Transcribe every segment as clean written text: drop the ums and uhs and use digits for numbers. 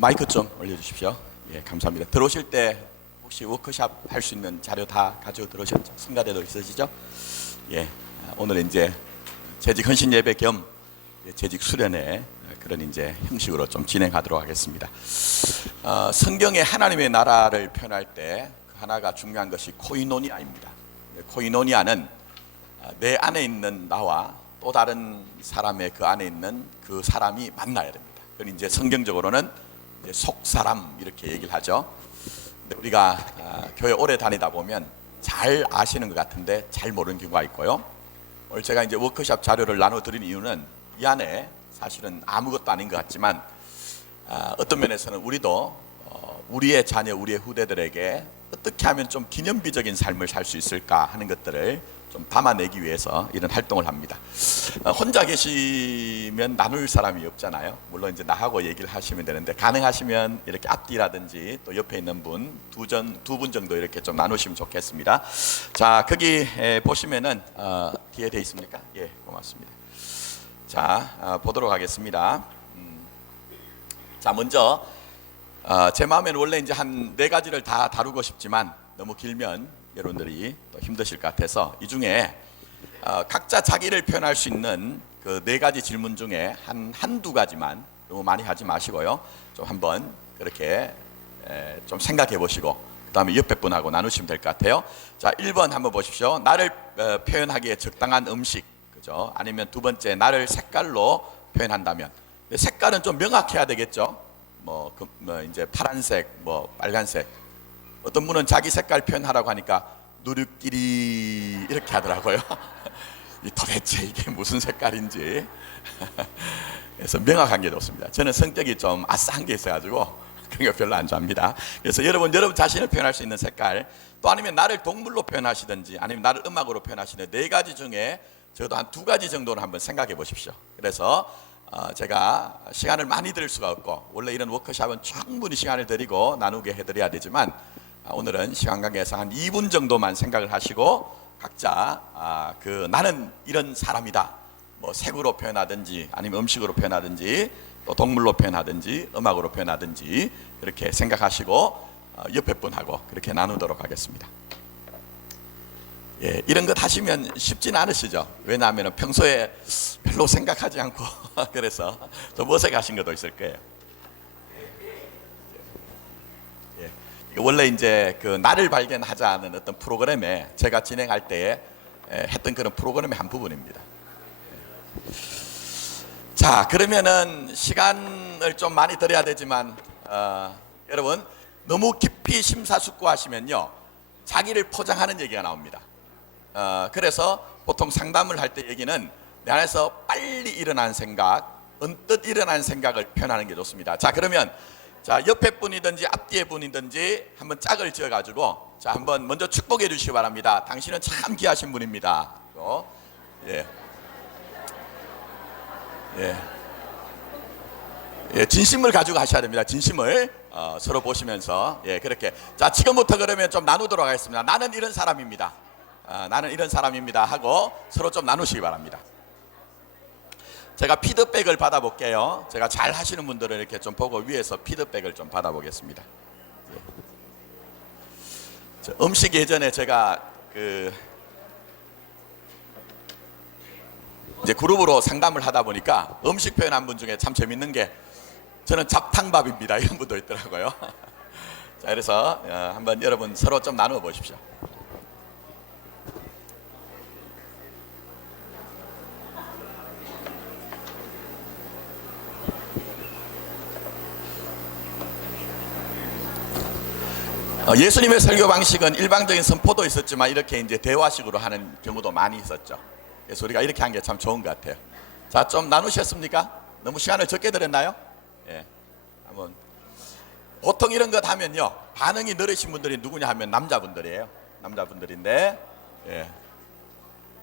마이크 좀 올려주십시오. 예, 감사합니다. 들어오실 때 혹시 워크샵 할 수 있는 자료 다 가지고 들어오셨죠? 성가대도 있으시죠? 예, 오늘 이제 재직 헌신 예배 겸 재직 수련회 그런 이제 형식으로 좀 진행하도록 하겠습니다. 성경에 하나님의 나라를 표현할 때 그 하나가 중요한 것이 코이노니아입니다. 코이노니아는 내 안에 있는 나와 또 다른 사람의 그 안에 있는 그 사람이 만나야 됩니다. 그건 이제 성경적으로는 이제 속사람 이렇게 얘기를 하죠. 근데 우리가 교회 오래 다니다 보면 잘 아시는 것 같은데 잘 모르는 경우가 있고요. 오늘 제가 이제 워크숍 자료를 나눠드린 이유는 이 안에 사실은 아무것도 아닌 것 같지만 어떤 면에서는 우리도 우리의 자녀, 우리의 후대들에게 어떻게 하면 좀 기념비적인 삶을 살 수 있을까 하는 것들을 좀 담아내기 위해서 이런 활동을 합니다. 혼자 계시면 나눌 사람이 없잖아요. 물론 이제 나하고 얘기를 하시면 되는데 가능하시면 이렇게 앞뒤라든지 또 옆에 있는 분 두 분 정도 이렇게 좀 나누시면 좋겠습니다. 자, 거기 보시면은 뒤에 돼 있습니까? 예, 고맙습니다. 자, 보도록 하겠습니다. 자, 먼저 제 마음에는 원래 이제 한 4가지를 다 다루고 싶지만 너무 길면 여러분들이 또 힘드실 것 같아서 이 중에 각자 자기를 표현할 수 있는 그 4가지 질문 중에 한두 가지만 너무 많이 하지 마시고요. 좀 한번 그렇게 좀 생각해 보시고 그 다음에 옆에 분하고 나누시면 될 것 같아요. 자, 1번 한번 보십시오. 나를 표현하기에 적당한 음식, 그죠? 아니면 두 번째, 나를 색깔로 표현한다면. 색깔은 좀 명확해야 되겠죠. 이제 파란색, 빨간색. 어떤 분은 자기 색깔 표현하라고 하니까 누르끼리 이렇게 하더라고요. 도대체 이게 무슨 색깔인지. 그래서 명확한 게 좋습니다. 저는 성격이 좀 아싸한 게 있어가지고 그런 거 별로 안 좋아합니다. 그래서 여러분 자신을 표현할 수 있는 색깔, 또 아니면 나를 동물로 표현하시든지 아니면 나를 음악으로 표현하시는 4가지 중에 적어도 한 2가지 정도는 한번 생각해 보십시오. 그래서 제가 시간을 많이 들일 수가 없고 원래 이런 워크숍은 충분히 시간을 드리고 나누게 해드려야 되지만 오늘은 시간 관계에서 한 2분 정도만 생각을 하시고 각자 나는 이런 사람이다, 색으로 표현하든지 아니면 음식으로 표현하든지 또 동물로 표현하든지 음악으로 표현하든지 그렇게 생각하시고 옆에 분하고 그렇게 나누도록 하겠습니다. 예, 이런 것 하시면 쉽지는 않으시죠. 왜냐하면 평소에 별로 생각하지 않고 그래서 좀 어색하신 것도 있을 거예요. 예, 원래 이제 그 나를 발견하자는 어떤 프로그램에 제가 진행할 때에 했던 그런 프로그램의 한 부분입니다. 자, 그러면은 시간을 좀 많이 드려야 되지만 여러분 너무 깊이 심사숙고하시면요 자기를 포장하는 얘기가 나옵니다. 그래서 보통 상담을 할 때 얘기는 내 안에서 빨리 일어난 생각, 언뜻 일어난 생각을 표현하는 게 좋습니다. 자, 그러면 자, 옆에 분이든지 앞뒤에 분이든지 한번 짝을 지어 가지고 자, 한번 먼저 축복해 주시기 바랍니다. 당신은 참 귀하신 분입니다. 예. 예. 예, 진심을 가지고 하셔야 됩니다. 진심을 서로 보시면서 그렇게. 자, 지금부터 그러면 좀 나누도록 하겠습니다. 나는 이런 사람입니다. 나는 이런 사람입니다 하고 서로 좀 나누시기 바랍니다. 제가 피드백을 받아볼게요. 제가 잘 하시는 분들을 이렇게 좀 보고 위에서 피드백을 좀 받아보겠습니다. 음식 예전에 제가 이제 그룹으로 상담을 하다 보니까 음식 표현한 분 중에 참 재밌는 게 저는 잡탕밥입니다 이런 분도 있더라고요. 자, 그래서 한번 여러분 서로 좀 나누어 보십시오. 예수님의 설교 방식은 일방적인 선포도 있었지만 이렇게 이제 대화식으로 하는 경우도 많이 있었죠. 그래서 우리가 이렇게 한 게 참 좋은 것 같아요. 자, 좀 나누셨습니까? 너무 시간을 적게 드렸나요? 예. 한번 보통 이런 것 하면요 반응이 느리신 분들이 누구냐 하면 남자분들이에요. 남자분들인데 예.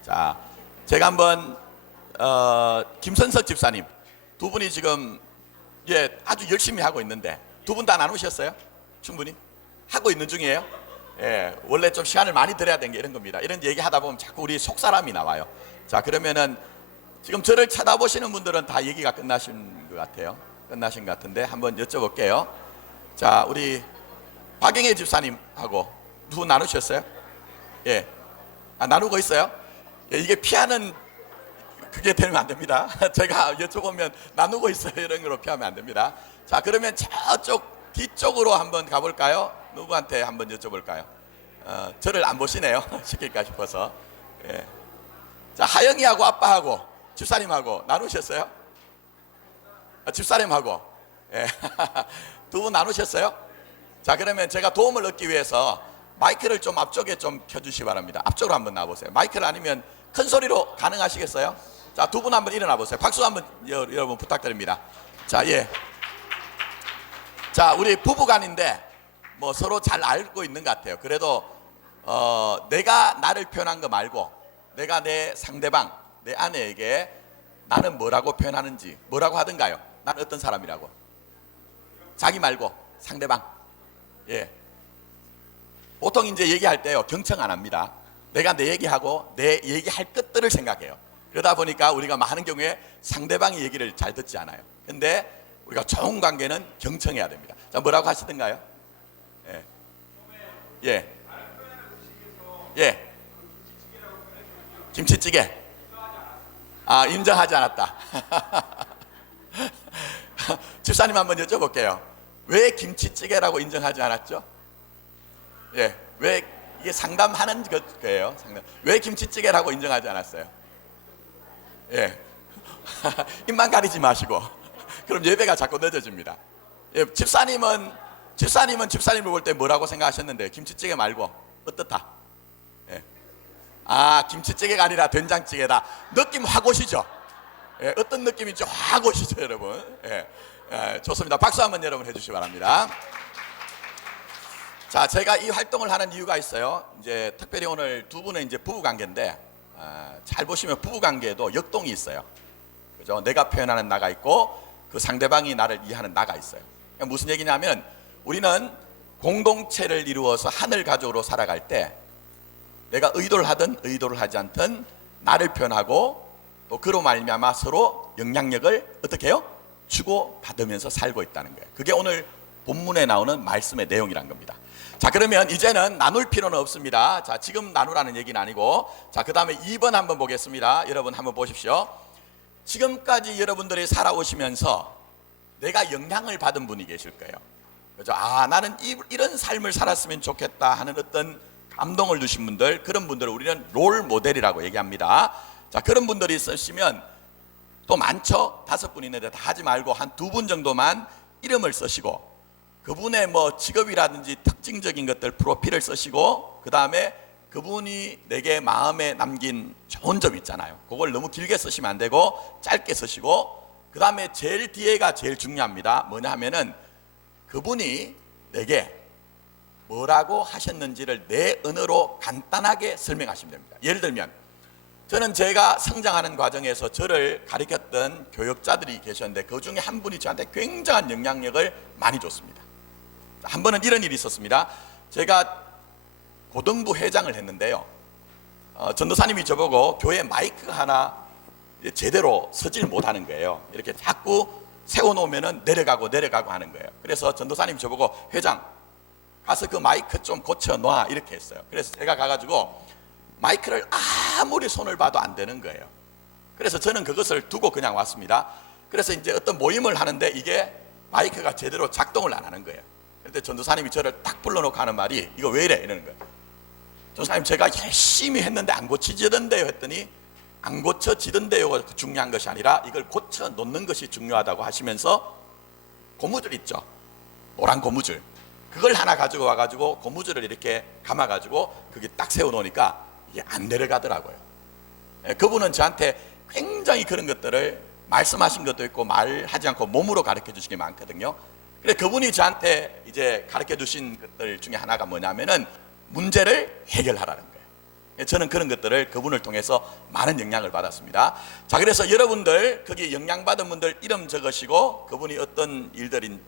자, 제가 한번 김선석 집사님 두 분이 지금 아주 열심히 하고 있는데 두 분 다 나누셨어요? 충분히? 하고 있는 중이에요. 예, 원래 좀 시간을 많이 들여야 되는 게 이런 겁니다. 이런 얘기 하다 보면 자꾸 우리 속사람이 나와요. 자, 그러면은 지금 저를 쳐다보시는 분들은 다 얘기가 끝나신 것 같아요. 끝나신 것 같은데 한번 여쭤볼게요. 자, 우리 박영애 집사님하고 누구 나누셨어요? 예, 나누고 있어요? 예, 이게 피하는 그게 되면 안 됩니다. 제가 여쭤보면 나누고 있어요 이런 걸로 피하면 안 됩니다. 자, 그러면 저쪽 뒤쪽으로 한번 가볼까요? 누구한테 한번 여쭤볼까요? 저를 안 보시네요. 시킬까 싶어서. 예. 자, 하영이하고 아빠하고 집사님하고 나누셨어요? 집사님하고. 예. 두 분 나누셨어요? 자, 그러면 제가 도움을 얻기 위해서 마이크를 좀 앞쪽에 좀 켜주시기 바랍니다. 앞쪽으로 한번 나와보세요. 마이크를 아니면 큰 소리로 가능하시겠어요? 자, 두 분 한번 일어나 보세요. 박수 한번 여러분 부탁드립니다. 자, 예. 자, 우리 부부간인데 뭐 서로 잘 알고 있는 것 같아요. 그래도 내가 나를 표현한 거 말고 내가 내 상대방, 내 아내에게 나는 뭐라고 표현하는지 뭐라고 하던가요? 나는 어떤 사람이라고? 자기 말고 상대방. 예. 보통 이제 얘기할 때요 경청 안 합니다. 내가 내 얘기하고 내 얘기할 것들을 생각해요. 그러다 보니까 우리가 많은 경우에 상대방의 얘기를 잘 듣지 않아요. 근데 우리가 좋은 관계는 경청해야 됩니다. 자, 뭐라고 하시던가요? 예. 예. 예. 김치찌개. 아, 인정하지 않았다. 집사님 한번 여쭤볼게요. 왜 김치찌개라고 인정하지 않았죠? 예. 왜 이게 상담하는 거예요? 상담. 왜 김치찌개라고 인정하지 않았어요? 예. 입만 가리지 마시고. 그럼 예배가 자꾸 늦어집니다. 예. 집사님은 집사님을 볼 때 뭐라고 생각하셨는데 김치찌개 말고 어떻다? 예. 아, 김치찌개가 아니라 된장찌개다. 느낌 확 오시죠? 예. 어떤 느낌인지 확 오시죠, 여러분? 예. 예. 좋습니다. 박수 한번 여러분 해주시기 바랍니다. 자, 제가 이 활동을 하는 이유가 있어요. 이제 특별히 오늘 두 분은 이제 부부 관계인데 잘 보시면 부부 관계에도 역동이 있어요. 그죠? 내가 표현하는 나가 있고 그 상대방이 나를 이해하는 나가 있어요. 그러니까 무슨 얘기냐면 우리는 공동체를 이루어서 하늘 가족으로 살아갈 때 내가 의도를 하든 의도를 하지 않든 나를 표현하고 또 그로 말미암아 서로 영향력을 어떻게 해요? 주고 받으면서 살고 있다는 거예요. 그게 오늘 본문에 나오는 말씀의 내용이란 겁니다. 자, 그러면 이제는 나눌 필요는 없습니다. 자, 지금 나누라는 얘기는 아니고, 자, 그 다음에 2번 한번 보겠습니다. 여러분 한번 보십시오. 지금까지 여러분들이 살아오시면서 내가 영향을 받은 분이 계실 거예요. 그죠? 아, 나는 이런 삶을 살았으면 좋겠다 하는 어떤 감동을 주신 분들, 그런 분들을 우리는 롤 모델이라고 얘기합니다. 자, 그런 분들이 있으시면 또 많죠? 5분 있는데 다 하지 말고 한 2분 정도만 이름을 쓰시고 그분의 뭐 직업이라든지 특징적인 것들 프로필을 쓰시고 그 다음에 그분이 내게 마음에 남긴 좋은 점 있잖아요. 그걸 너무 길게 쓰시면 안 되고 짧게 쓰시고 그 다음에 제일 뒤에가 제일 중요합니다. 뭐냐 하면은 그분이 내게 뭐라고 하셨는지를 내 언어로 간단하게 설명하시면 됩니다. 예를 들면 저는 제가 성장하는 과정에서 저를 가르쳤던 교육자들이 계셨는데 그 중에 한 분이 저한테 굉장한 영향력을 많이 줬습니다. 한 번은 이런 일이 있었습니다. 제가 고등부 회장을 했는데요. 전도사님이 저보고 교회 마이크 하나 제대로 서질 못하는 거예요. 이렇게 자꾸 세워놓으면 내려가고 하는 거예요. 그래서 전도사님이 저보고 회장 가서 그 마이크 좀 고쳐놔 이렇게 했어요. 그래서 제가 가가지고 마이크를 아무리 손을 봐도 안 되는 거예요. 그래서 저는 그것을 두고 그냥 왔습니다. 그래서 이제 어떤 모임을 하는데 이게 마이크가 제대로 작동을 안 하는 거예요. 그때 전도사님이 저를 딱 불러놓고 하는 말이 이거 왜 이래? 이러는 거예요. 전도사님 제가 열심히 했는데 안 고쳐지던데요 했더니 안 고쳐지던데요가 중요한 것이 아니라 이걸 고쳐놓는 것이 중요하다고 하시면서 고무줄 있죠? 노란 고무줄 그걸 하나 가지고 와가지고 고무줄을 이렇게 감아가지고 그게 딱 세워놓으니까 이게 안 내려가더라고요. 그분은 저한테 굉장히 그런 것들을 말씀하신 것도 있고 말하지 않고 몸으로 가르쳐 주신 게 많거든요. 그래 그분이 저한테 이제 가르쳐 주신 것들 중에 하나가 뭐냐면은 문제를 해결하라는 거예요. 저는 그런 것들을 그분을 통해서 많은 영향을 받았습니다. 자, 그래서 여러분들 거기 영향받은 분들 이름 적으시고 그분이 어떤 일들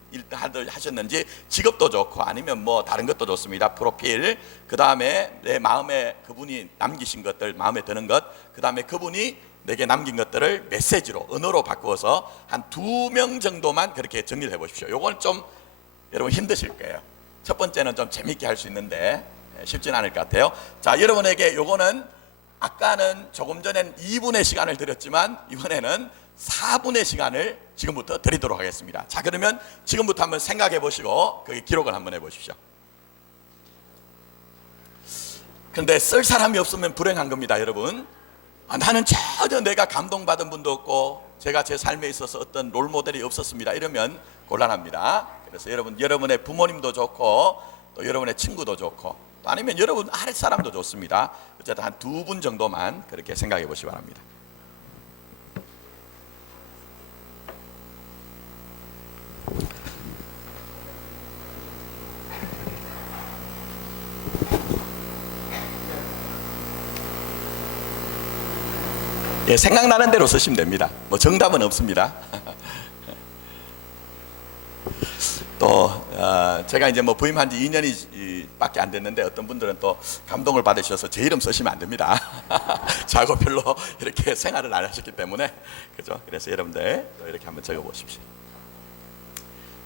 하셨는지 직업도 좋고 아니면 뭐 다른 것도 좋습니다. 프로필, 그 다음에 내 마음에 그분이 남기신 것들 마음에 드는 것, 그 다음에 그분이 내게 남긴 것들을 메시지로, 언어로 바꾸어서 한 2명 정도만 그렇게 정리를 해 보십시오. 요건 좀 여러분 힘드실 거예요. 첫 번째는 좀 재밌게 할 수 있는데 쉽지는 않을 것 같아요. 자, 여러분에게 요거는 아까는 조금 전엔 2분의 시간을 드렸지만 이번에는 4분의 시간을 지금부터 드리도록 하겠습니다. 자, 그러면 지금부터 한번 생각해 보시고 거기 기록을 한번 해 보십시오. 그런데 쓸 사람이 없으면 불행한 겁니다, 여러분. 나는 전혀 내가 감동받은 분도 없고 제가 제 삶에 있어서 어떤 롤모델이 없었습니다, 이러면 곤란합니다. 그래서 여러분의 부모님도 좋고 또 여러분의 친구도 좋고 또 아니면 여러분 아랫 사람도 좋습니다. 어쨌든 한 2분 정도만 그렇게 생각해 보시기 바랍니다. 예, 생각나는 대로 쓰시면 됩니다. 뭐 정답은 없습니다. 또 제가 이제 뭐 부임한 지 2년이 밖에 안 됐는데 어떤 분들은 또 감동을 받으셔서 제 이름 쓰시면 안 됩니다. 자고 별로 이렇게 생활을 안 하셨기 때문에, 그죠? 그래서 여러분들 또 이렇게 한번 적어 보십시오.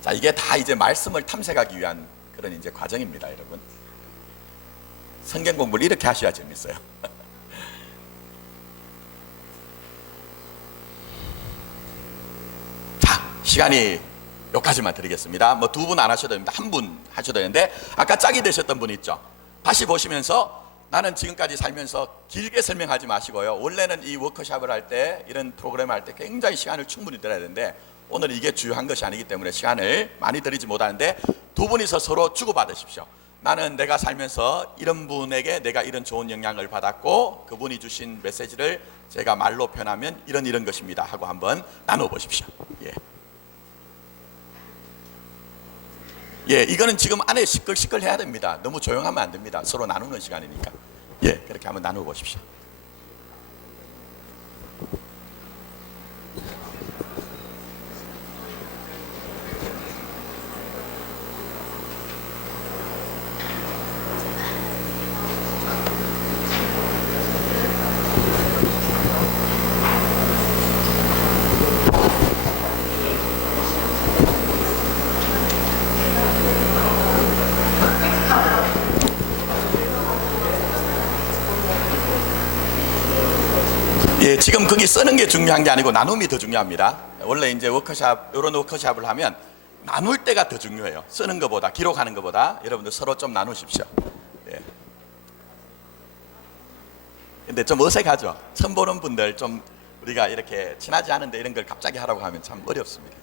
자, 이게 다 이제 말씀을 탐색하기 위한 그런 이제 과정입니다, 여러분. 성경 공부를 이렇게 하셔야 재밌어요. 자, 시간이 여기까지만 드리겠습니다. 뭐 2분 안 하셔도 됩니다. 1분 하셔도 되는데, 아까 짝이 되셨던 분 있죠? 다시 보시면서 나는 지금까지 살면서 길게 설명하지 마시고요. 원래는 이 워크숍을 할 때, 이런 프로그램을 할 때 굉장히 시간을 충분히 들어야 되는데 오늘 이게 주요한 것이 아니기 때문에 시간을 많이 드리지 못하는데, 2분이서 서로 주고받으십시오. 나는 내가 살면서 이런 분에게 내가 이런 좋은 영향을 받았고 그분이 주신 메시지를 제가 말로 표현하면 이런 것입니다 하고 한번 나눠보십시오. 예, 이거는 지금 안에 시끌시끌 해야 됩니다. 너무 조용하면 안 됩니다. 서로 나누는 시간이니까. 예, 그렇게 한번 나누어 보십시오. 예, 지금 거기 쓰는 게 중요한 게 아니고 나눔이 더 중요합니다. 원래 이제 워크숍, 이런 워크숍을 하면 나눌 때가 더 중요해요. 쓰는 것보다, 기록하는 것보다. 여러분들 서로 좀 나누십시오. 예. 근데 좀 어색하죠? 처음 보는 분들, 좀 우리가 이렇게 친하지 않은데 이런 걸 갑자기 하라고 하면 참 어렵습니다.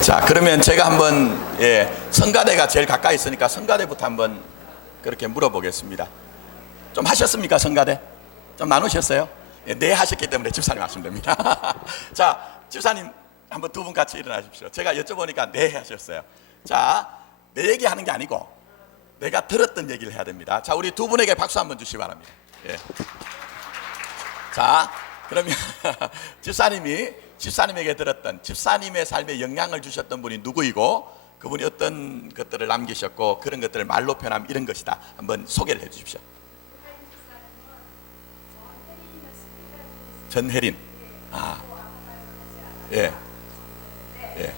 자, 그러면 제가 한번, 예, 성가대가 제일 가까이 있으니까 성가대부터 한번 그렇게 물어보겠습니다. 좀 하셨습니까, 성가대? 좀 나누셨어요? 예, 네 하셨기 때문에 집사님 하시면 됩니다. 자, 집사님 한번 2분 같이 일어나십시오. 제가 여쭤보니까 네 하셨어요. 자, 내 얘기하는 게 아니고 내가 들었던 얘기를 해야 됩니다. 자, 우리 2분에게 박수 한번 주시기 바랍니다. 예. 자, 그러면 집사님에게 들었던, 집사님의 삶에 영향을 주셨던 분이 누구이고 그분이 어떤 것들을 남기셨고 그런 것들을 말로 표현하면 이런 것이다. 한번 소개를 해 주십시오. 전혜린. 아, 예, 예.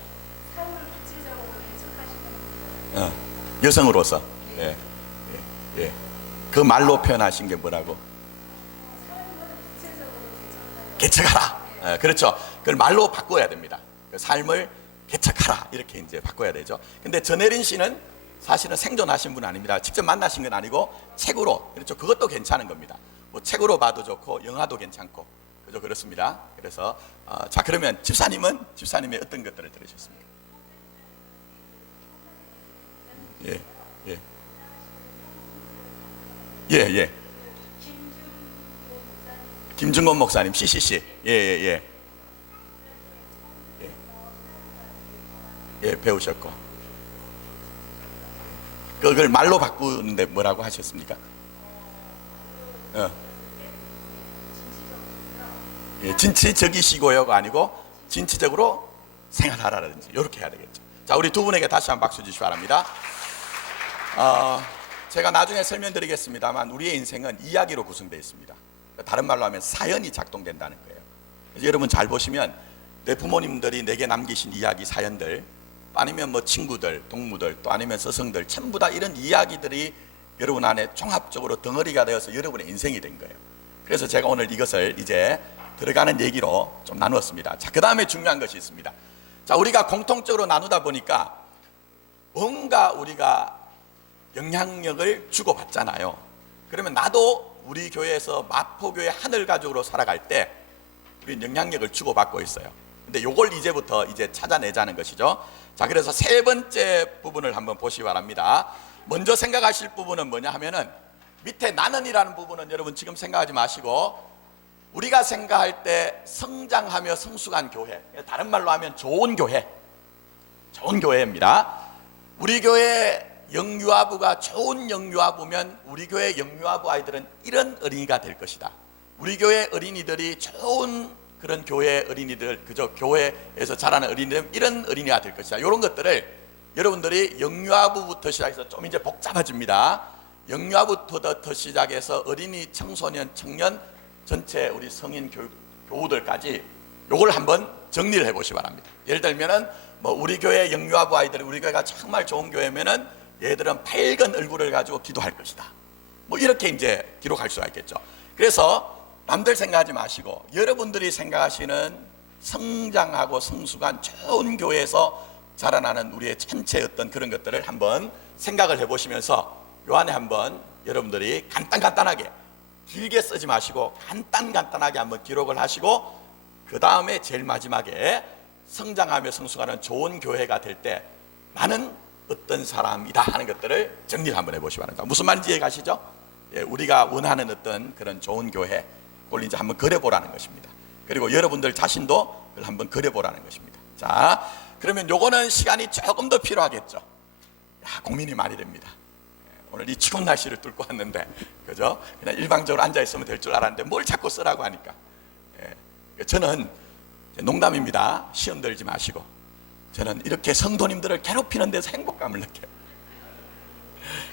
여성으로서, 예, 예, 예. 그 말로 표현하신 게 뭐라고? 개척하라. 예, 그렇죠. 그걸 말로 바꿔야 됩니다. 그 삶을 개척하라 이렇게 이제 바꿔야 되죠. 근데 전혜린 씨는 사실은 생존하신 분 아닙니다. 직접 만나신 건 아니고 책으로, 그렇죠. 그것도 괜찮은 겁니다. 뭐 책으로 봐도 좋고 영화도 괜찮고, 그죠, 그렇습니다. 그래서 자, 그러면 집사님의 어떤 것들을 들으셨습니까? 예, 예, 예, 예. 김중곤 목사님, CCC. 예, 예, 예. 예, 예, 배우셨고. 그걸 말로 바꾸는데 뭐라고 하셨습니까? 예, 진취적이시고요가 아니고 진취적으로 생활하라든지 이렇게 해야 되겠죠. 자, 우리 두 분에게 다시 한번 박수 주시기 바랍니다. 제가 나중에 설명드리겠습니다만 우리의 인생은 이야기로 구성되어 있습니다. 다른 말로 하면 사연이 작동된다는 거예요. 그래서 여러분 잘 보시면 내 부모님들이 내게 남기신 이야기, 사연들, 아니면 뭐 친구들, 동무들, 또 아니면 스승들, 전부 다 이런 이야기들이 여러분 안에 종합적으로 덩어리가 되어서 여러분의 인생이 된 거예요. 그래서 제가 오늘 이것을 이제 들어가는 얘기로 좀 나누었습니다. 자, 그 다음에 중요한 것이 있습니다. 자, 우리가 공통적으로 나누다 보니까 뭔가 우리가 영향력을 주고받잖아요. 그러면 나도 우리 교회에서 마포교회 하늘가족으로 살아갈 때 우리는 영향력을 주고받고 있어요. 근데 요걸 이제부터 이제 찾아내자는 것이죠. 자, 그래서 세 번째 부분을 한번 보시기 바랍니다. 먼저 생각하실 부분은 뭐냐 하면은 밑에 나는이라는 부분은 여러분 지금 생각하지 마시고 우리가 생각할 때 성장하며 성숙한 교회, 다른 말로 하면 좋은 교회, 좋은 교회입니다. 우리 교회 영유아부가 좋은 영유아부면 우리 교회 영유아부 아이들은 이런 어린이가 될 것이다. 우리 교회 어린이들이 좋은 그런 교회 어린이들, 그저 교회에서 자라는 어린이들은 이런 어린이가 될 것이다. 이런 것들을 여러분들이 영유아부부터 시작해서 좀 이제 복잡해집니다. 영유아부부터 시작해서 어린이, 청소년, 청년, 전체 우리 성인 교우들까지 요걸 한번 정리를 해보시기 바랍니다. 예를 들면은 뭐 우리 교회 영유아부 아이들이 우리 교회가 정말 좋은 교회면은 얘들은 밝은 얼굴을 가지고 기도할 것이다. 뭐 이렇게 이제 기록할 수가 있겠죠. 그래서 남들 생각하지 마시고 여러분들이 생각하시는 성장하고 성숙한 좋은 교회에서 자라나는 우리의 전체 어떤 그런 것들을 한번 생각을 해보시면서 요 안에 한번 여러분들이 간단하게 길게 쓰지 마시고 간단하게 한번 기록을 하시고 그 다음에 제일 마지막에 성장하며 성숙하는 좋은 교회가 될 때 나는 어떤 사람이다 하는 것들을 정리를 한번 해보시기 바랍니다. 무슨 말인지 이해가시죠? 예, 우리가 원하는 어떤 그런 좋은 교회 그걸 이제 한번 그려보라는 것입니다. 그리고 여러분들 자신도 그걸 한번 그려보라는 것입니다. 자, 그러면 요거는 시간이 조금 더 필요하겠죠. 야, 고민이 많이 됩니다. 오늘 이 추운 날씨를 뚫고 왔는데, 그죠? 그냥 일방적으로 앉아 있으면 될 줄 알았는데 뭘 자꾸 쓰라고 하니까. 예, 저는 농담입니다. 시험 들지 마시고. 저는 이렇게 성도님들을 괴롭히는 데서 행복감을 느껴요.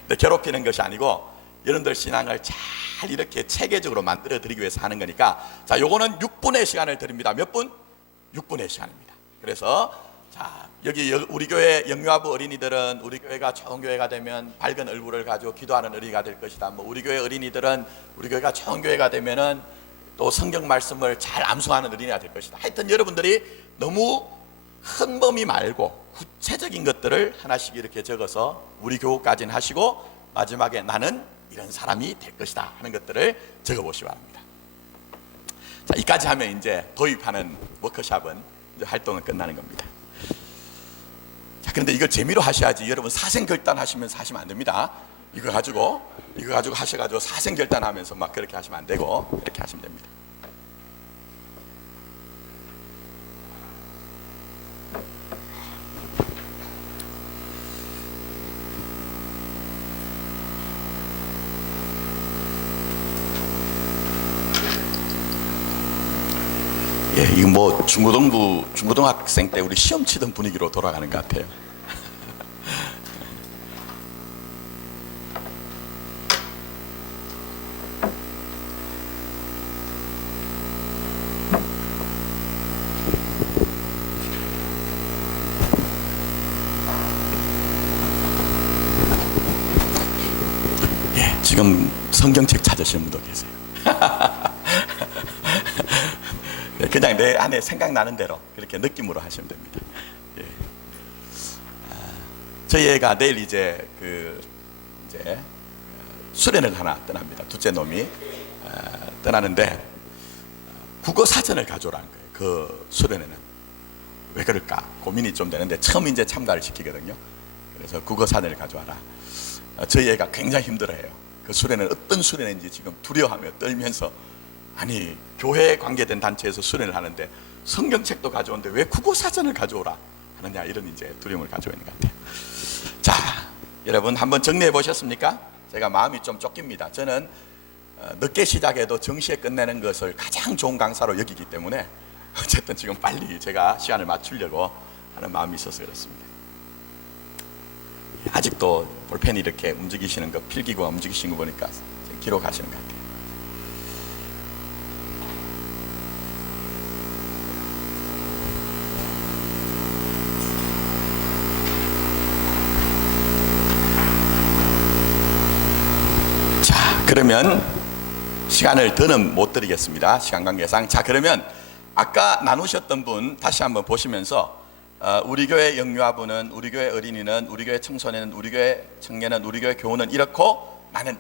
근데 괴롭히는 것이 아니고 여러분들 신앙을 잘 이렇게 체계적으로 만들어 드리기 위해서 하는 거니까. 자, 요거는 6분의 시간을 드립니다. 몇 분? 6분의 시간입니다. 그래서 자, 여기 우리 교회 영유아부 어린이들은 우리 교회가 좋은 교회가 되면 밝은 얼굴을 가지고 기도하는 어린이가 될 것이다. 뭐 우리 교회 어린이들은 우리 교회가 좋은 교회가 되면은 또 성경 말씀을 잘 암송하는 어린이가 될 것이다. 하여튼 여러분들이 너무 큰 범위 말고 구체적인 것들을 하나씩 이렇게 적어서 우리 교우까지는 하시고 마지막에 나는 이런 사람이 될 것이다 하는 것들을 적어보시기 바랍니다. 자, 이까지 하면 이제 도입하는 워크숍은 이제 활동은 끝나는 겁니다. 자, 그런데 이걸 재미로 하셔야지. 여러분 사생결단 하시면서 하시면 안 됩니다. 이거 가지고 하셔가지고 사생결단 하면서 막 그렇게 하시면 안 되고 이렇게 하시면 됩니다. 예, 이거 뭐 중고등학생 때 우리 시험 치던 분위기로 돌아가는 것 같아요. 예, 지금 성경책 찾으시는 분도 계세요. 그냥 내 안에 생각나는 대로 그렇게 느낌으로 하시면 됩니다. 예. 저희 애가 내일 이제 수련을 하나 떠납니다. 둘째 놈이 떠나는데 국어 사전을 가져오라는 거예요. 그 수련회는 왜 그럴까 고민이 좀 되는데 처음 이제 참가를 시키거든요. 그래서 국어 사전을 가져와라. 저희 애가 굉장히 힘들어해요. 그 수련회는 어떤 수련회인지 지금 두려워하며 떨면서 아니 교회에 관계된 단체에서 수련을 하는데 성경책도 가져오는데 왜 국어사전을 가져오라 하느냐 이런 이제 두려움을 가지고 있는 것 같아요. 자, 여러분 한번 정리해 보셨습니까? 제가 마음이 좀 쫓깁니다. 저는 늦게 시작해도 정시에 끝내는 것을 가장 좋은 강사로 여기기 때문에 어쨌든 지금 빨리 제가 시간을 맞추려고 하는 마음이 있어서 그렇습니다. 아직도 볼펜이 이렇게 움직이시는 거, 필기구가 움직이시는 거 보니까 기록하시는 것 같아요. 자, 그러면 시간을 더는 못 드리겠습니다. 시간 관계상. 자, 그러면 아까 나누셨던 분 다시 한번 보시면서 우리 교회 영유아부는, 우리 교회 어린이는, 우리 교회 청소년은, 우리 교회 청년은, 우리 교회 교우는 이렇고 나는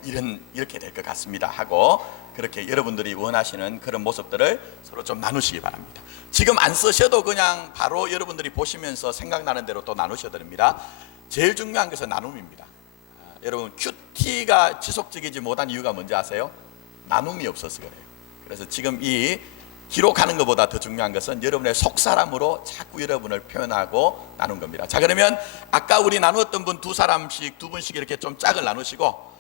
이렇게 될 것 같습니다 하고, 그렇게 여러분들이 원하시는 그런 모습들을 서로 좀 나누시기 바랍니다. 지금 안 쓰셔도 그냥 바로 여러분들이 보시면서 생각나는 대로 또 나누셔도 됩니다. 제일 중요한 것은 나눔입니다. 여러분 큐티가 지속적이지 못한 이유가 뭔지 아세요? 나눔이 없어서 그래요. 그래서 지금 이 기록하는 것보다 더 중요한 것은 여러분의 속사람으로 자꾸 여러분을 표현하고 나눈 겁니다. 자, 그러면 아까 우리 나누었던 분 두 사람씩, 두 분씩 이렇게 좀 짝을 나누시고,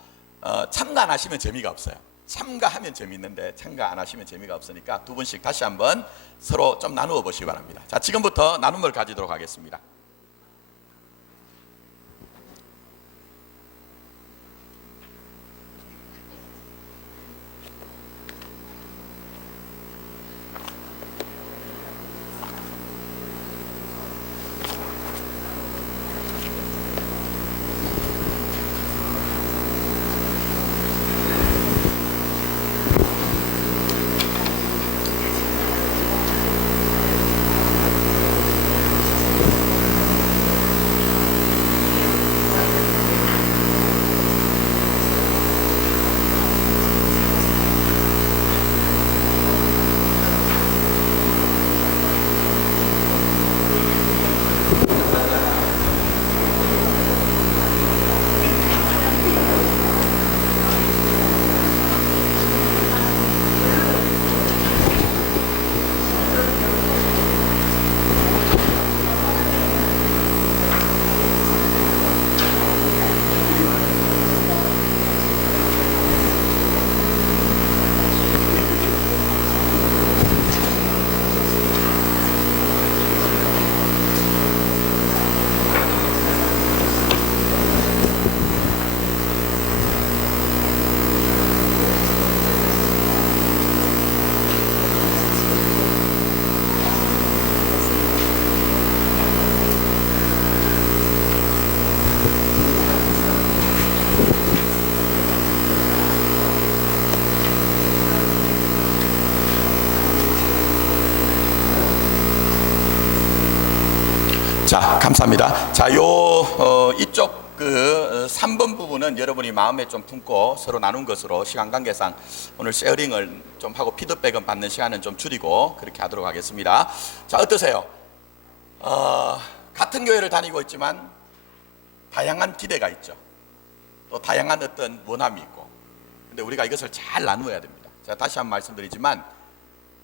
참가 안 하시면 재미가 없어요. 참가하면 재미있는데 참가 안 하시면 재미가 없으니까 두 분씩 다시 한번 서로 좀 나누어 보시기 바랍니다. 자, 지금부터 나눔을 가지도록 하겠습니다. 자, 감사합니다. 자, 이쪽 3번 부분은 여러분이 마음에 좀 품고 서로 나눈 것으로 시간 관계상 오늘 쉐어링을 좀 하고 피드백은 받는 시간은 좀 줄이고 그렇게 하도록 하겠습니다. 자, 어떠세요? 같은 교회를 다니고 있지만 다양한 기대가 있죠. 또 다양한 어떤 원함이 있고, 근데 우리가 이것을 잘 나누어야 됩니다. 제가 다시 한번 말씀드리지만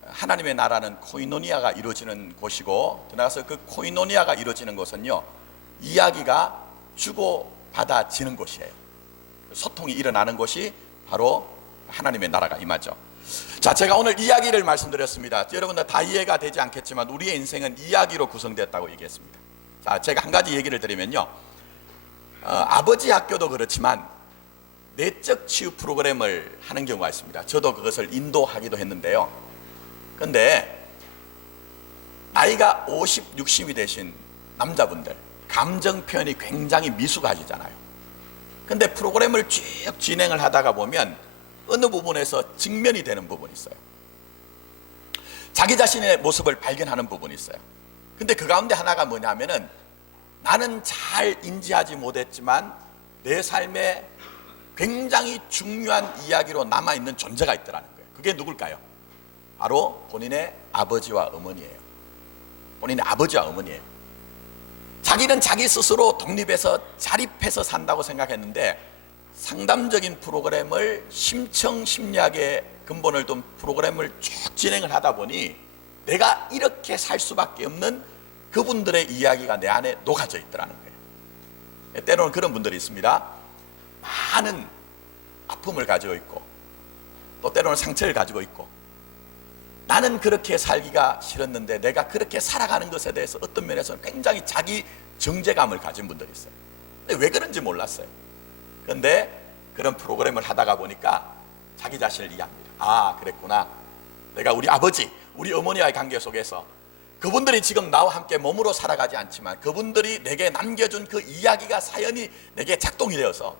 하나님의 나라는 코이노니아가 이루어지는 곳이고, 더 나아가서 그 코이노니아가 이루어지는 곳은요, 이야기가 주고받아지는 곳이에요. 소통이 일어나는 곳이 바로 하나님의 나라가 임하죠. 자, 제가 오늘 이야기를 말씀드렸습니다. 여러분들 다 이해가 되지 않겠지만 우리의 인생은 이야기로 구성됐다고 얘기했습니다. 자, 제가 한 가지 얘기를 드리면요, 아버지 학교도 그렇지만 내적 치유 프로그램을 하는 경우가 있습니다. 저도 그것을 인도하기도 했는데요. 근데 나이가 50, 60이 되신 남자분들 감정 표현이 굉장히 미숙하시잖아요. 근데 프로그램을 쭉 진행을 하다가 보면 어느 부분에서 직면이 되는 부분이 있어요. 자기 자신의 모습을 발견하는 부분이 있어요. 근데 그 가운데 하나가 뭐냐면은, 나는 잘 인지하지 못했지만 내 삶에 굉장히 중요한 이야기로 남아있는 존재가 있더라는 거예요. 그게 누굴까요? 바로 본인의 아버지와 어머니예요. 본인의 아버지와 어머니예요. 자기는 자기 스스로 독립해서 자립해서 산다고 생각했는데, 상담적인 프로그램을 심청심리학의 근본을 둔 프로그램을 쭉 진행을 하다 보니 내가 이렇게 살 수밖에 없는 그분들의 이야기가 내 안에 녹아져 있더라는 거예요. 때로는 그런 분들이 있습니다. 많은 아픔을 가지고 있고 또 때로는 상처를 가지고 있고, 나는 그렇게 살기가 싫었는데 내가 그렇게 살아가는 것에 대해서 어떤 면에서는 굉장히 자기 정죄감을 가진 분들이 있어요. 근데 왜 그런지 몰랐어요. 그런데 그런 프로그램을 하다가 보니까 자기 자신을 이해합니다. 아, 그랬구나. 내가 우리 아버지, 우리 어머니와의 관계 속에서 그분들이 지금 나와 함께 몸으로 살아가지 않지만 그분들이 내게 남겨준 그 이야기가, 사연이 내게 작동이 되어서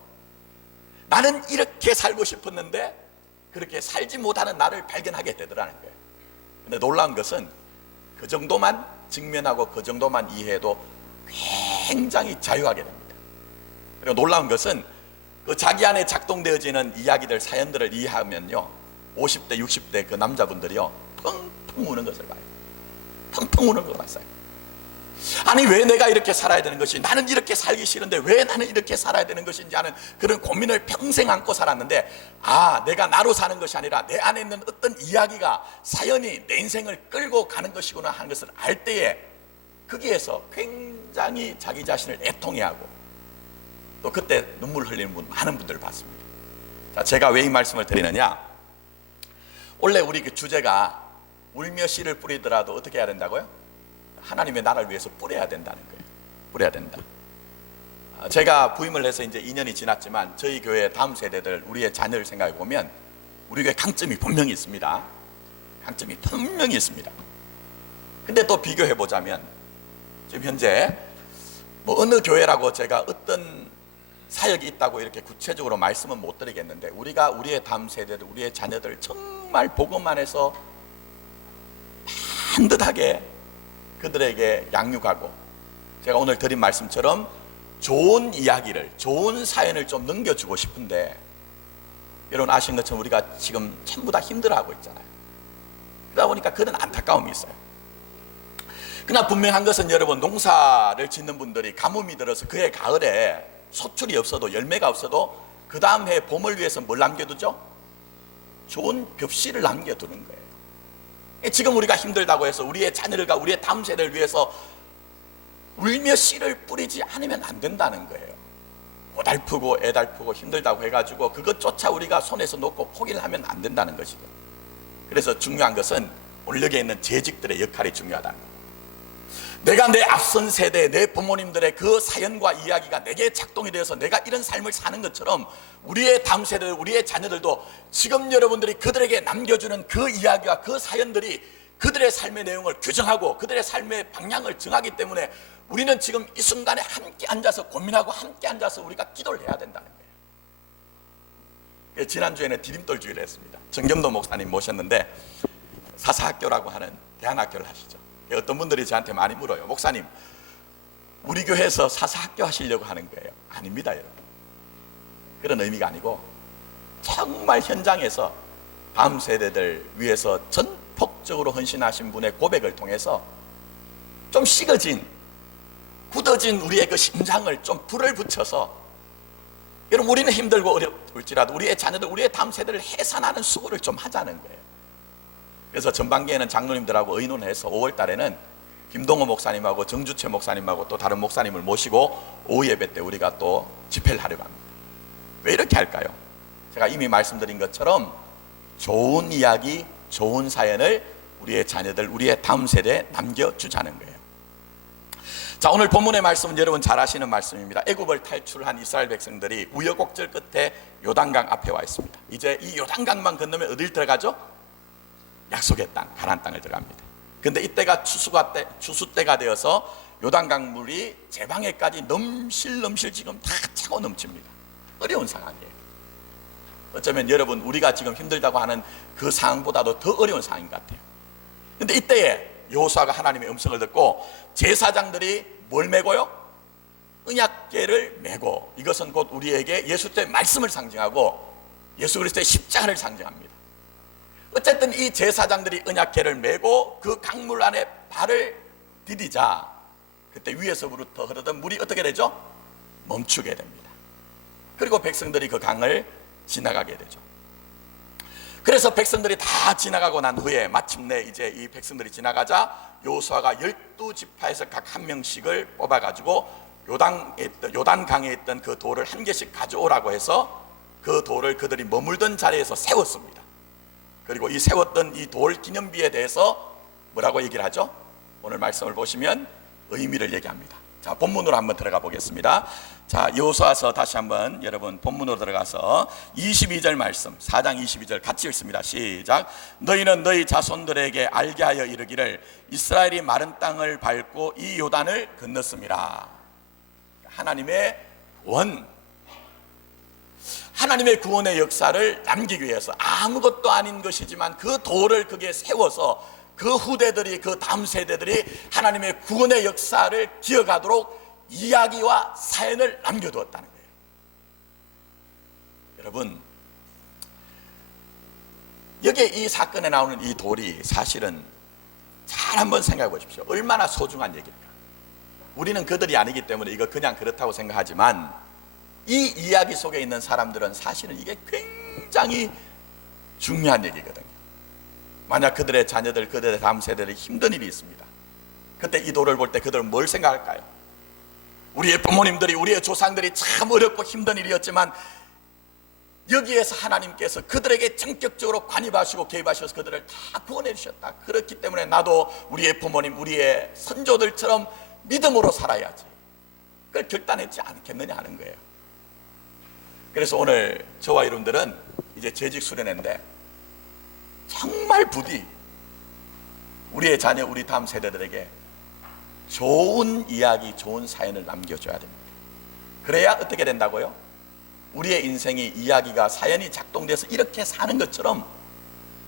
나는 이렇게 살고 싶었는데 그렇게 살지 못하는 나를 발견하게 되더라는 거예요. 근데 놀라운 것은 그 정도만 직면하고 그 정도만 이해해도 굉장히 자유하게 됩니다. 그리고 놀라운 것은 그 자기 안에 작동되어지는 이야기들, 사연들을 이해하면요, 50대, 60대 그 남자분들이요, 펑펑 우는 것을 봐요. 펑펑 우는 걸 봤어요. 아니, 왜 내가 이렇게 살아야 되는 것이, 나는 이렇게 살기 싫은데 왜 나는 이렇게 살아야 되는 것인지 하는 그런 고민을 평생 안고 살았는데, 아, 내가 나로 사는 것이 아니라 내 안에 있는 어떤 이야기가, 사연이 내 인생을 끌고 가는 것이구나 하는 것을 알 때에 거기에서 굉장히 자기 자신을 애통해하고 또 그때 눈물 흘리는 분, 많은 분들을 봤습니다. 자, 제가 왜 이 말씀을 드리느냐, 원래 우리 그 주제가 울며 씨를 뿌리더라도 어떻게 해야 된다고요? 하나님의 나라를 위해서 뿌려야 된다는 거예요. 뿌려야 된다. 제가 부임을 해서 이제 2년이 지났지만 저희 교회 다음 세대들, 우리의 자녀를 생각해 보면 우리 교회 강점이 분명히 있습니다. 강점이 분명히 있습니다. 근데 또 비교해 보자면 지금 현재 뭐 어느 교회라고 제가 어떤 사역이 있다고 이렇게 구체적으로 말씀은 못 드리겠는데, 우리가 우리의 다음 세대들, 우리의 자녀들 정말 복음만 해서 반듯하게 그들에게 양육하고, 제가 오늘 드린 말씀처럼 좋은 이야기를, 좋은 사연을 좀 넘겨주고 싶은데, 여러분 아시는 것처럼 우리가 지금 전부 다 힘들어하고 있잖아요. 그러다 보니까 그런 안타까움이 있어요. 그러나 분명한 것은 여러분, 농사를 짓는 분들이 가뭄이 들어서 그해 가을에 소출이 없어도, 열매가 없어도 그 다음 해 봄을 위해서 뭘 남겨두죠? 좋은 벽씨를 남겨두는 거예요. 지금 우리가 힘들다고 해서 우리의 자녀들과 우리의 다음 세대를 위해서 울며 씨를 뿌리지 않으면 안 된다는 거예요. 고달프고 애달프고 힘들다고 해가지고 그것조차 우리가 손에서 놓고 포기를 하면 안 된다는 것이죠. 그래서 중요한 것은 오늘 여기에 있는 재직들의 역할이 중요하다는 거예요. 내가 내 앞선 세대, 내 부모님들의 그 사연과 이야기가 내게 작동이 되어서 내가 이런 삶을 사는 것처럼 우리의 다음 세대, 우리의 자녀들도 지금 여러분들이 그들에게 남겨주는 그 이야기와 그 사연들이 그들의 삶의 내용을 규정하고 그들의 삶의 방향을 정하기 때문에 우리는 지금 이 순간에 함께 앉아서 고민하고 함께 앉아서 우리가 기도를 해야 된다는 거예요. 지난주에는 디딤돌 주일을 했습니다. 정겸도 목사님 모셨는데 사사학교라고 하는 대안학교를 하시죠. 어떤 분들이 저한테 많이 물어요. 목사님, 우리 교회에서 사사학교 하시려고 하는 거예요? 아닙니다, 여러분. 그런 의미가 아니고 정말 현장에서 다음 세대들 위해서 전폭적으로 헌신하신 분의 고백을 통해서 좀 식어진, 굳어진 우리의 그 심장을 좀 불을 붙여서, 여러분 우리는 힘들고 어려울지라도 우리의 자녀들, 우리의 다음 세대를 해산하는 수고를 좀 하자는 거예요. 그래서 전반기에는 장로님들하고 의논을 해서 5월 달에는 김동호 목사님하고 정주채 목사님하고 또 다른 목사님을 모시고 오후 예배 때 우리가 또 집회를 하려고 합니다. 왜 이렇게 할까요? 제가 이미 말씀드린 것처럼 좋은 이야기, 좋은 사연을 우리의 자녀들, 우리의 다음 세대에 남겨주자는 거예요. 자, 오늘 본문의 말씀은 여러분 잘 아시는 말씀입니다. 애굽을 탈출한 이스라엘 백성들이 우여곡절 끝에 요단강 앞에 와 있습니다. 이제 이 요단강만 건너면 어딜 들어가죠? 약속의 땅, 가나안 땅을 들어갑니다. 근데 이때가 추수 때가 되어서 요단강 물이 제방에까지 넘실 지금 다 차고 넘칩니다. 어려운 상황이에요. 어쩌면 여러분 우리가 지금 힘들다고 하는 그 상황보다도 더 어려운 상황인 것 같아요. 근데 이때에 여호수아가 하나님의 음성을 듣고 제사장들이 뭘 메고요? 언약궤를 메고, 이것은 곧 우리에게 예수 그리스도의 말씀을 상징하고 예수 그리스도의 십자가를 상징합니다. 어쨌든 이 제사장들이 언약궤를 메고 그 강물 안에 발을 디디자 그때 위에서부터 흐르던 물이 어떻게 되죠? 멈추게 됩니다. 그리고 백성들이 그 강을 지나가게 되죠. 그래서 백성들이 다 지나가고 난 후에 마침내 이제 이 백성들이 지나가자 여호수아가 12지파에서 각 한 명씩을 뽑아가지고 요단강에 있던 그 돌을 한 개씩 가져오라고 해서 그 돌을 그들이 머물던 자리에서 세웠습니다. 그리고 이 세웠던 이 돌 기념비에 대해서 뭐라고 얘기를 하죠? 오늘 말씀을 보시면 의미를 얘기합니다. 자, 본문으로 한번 들어가 보겠습니다. 자, 여호수아서 다시 한번 여러분 본문으로 들어가서 22절 말씀, 4장 22절 같이 읽습니다. 시작. 너희는 너희 자손들에게 알게 하여 이르기를 이스라엘이 마른 땅을 밟고 이 요단을 건넜습니다. 하나님의 구원, 하나님의 구원의 역사를 남기기 위해서 아무것도 아닌 것이지만 그 돌을 거기에 세워서 그 후대들이, 그 다음 세대들이 하나님의 구원의 역사를 기억하도록 이야기와 사연을 남겨두었다는 거예요. 여러분, 여기에 이 사건에 나오는 이 돌이 사실은 잘 한번 생각해 보십시오. 얼마나 소중한 얘기일까. 우리는 그들이 아니기 때문에 이거 그냥 그렇다고 생각하지만 이 이야기 속에 있는 사람들은 사실은 이게 굉장히 중요한 얘기거든요. 만약 그들의 자녀들, 그들의 다음 세대들이 힘든 일이 있습니다. 그때 이 돌을 볼 때 그들은 뭘 생각할까요? 우리의 부모님들이, 우리의 조상들이 참 어렵고 힘든 일이었지만 여기에서 하나님께서 그들에게 전격적으로 관여하시고 개입하셔서 그들을 다 구원해 주셨다. 그렇기 때문에 나도 우리의 부모님, 우리의 선조들처럼 믿음으로 살아야지, 그걸 결단했지 않겠느냐 하는 거예요. 그래서 오늘 저와 여러분들은 이제 재직 수련회인데 정말 부디 우리의 자녀, 우리 다음 세대들에게 좋은 이야기, 좋은 사연을 남겨줘야 됩니다. 그래야 어떻게 된다고요? 우리의 인생이 이야기가, 사연이 작동돼서 이렇게 사는 것처럼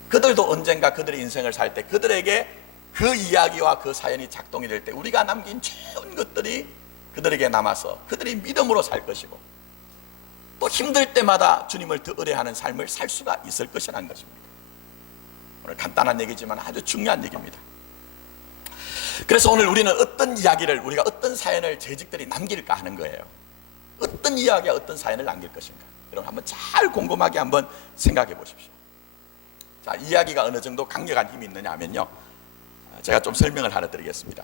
그들도 언젠가 그들의 인생을 살 때 그들에게 그 이야기와 그 사연이 작동이 될 때 우리가 남긴 좋은 것들이 그들에게 남아서 그들이 믿음으로 살 것이고 또 힘들 때마다 주님을 더 의뢰하는 삶을 살 수가 있을 것이라는 것입니다. 오늘 간단한 얘기지만 아주 중요한 얘기입니다. 그래서 오늘 우리는 어떤 이야기를, 우리가 어떤 사연을 재직들이 남길까 하는 거예요. 어떤 이야기와 어떤 사연을 남길 것인가, 여러분 한번 잘 곰곰하게 한번 생각해 보십시오. 자, 이야기가 어느 정도 강력한 힘이 있느냐 하면요, 제가 좀 설명을 하나 드리겠습니다.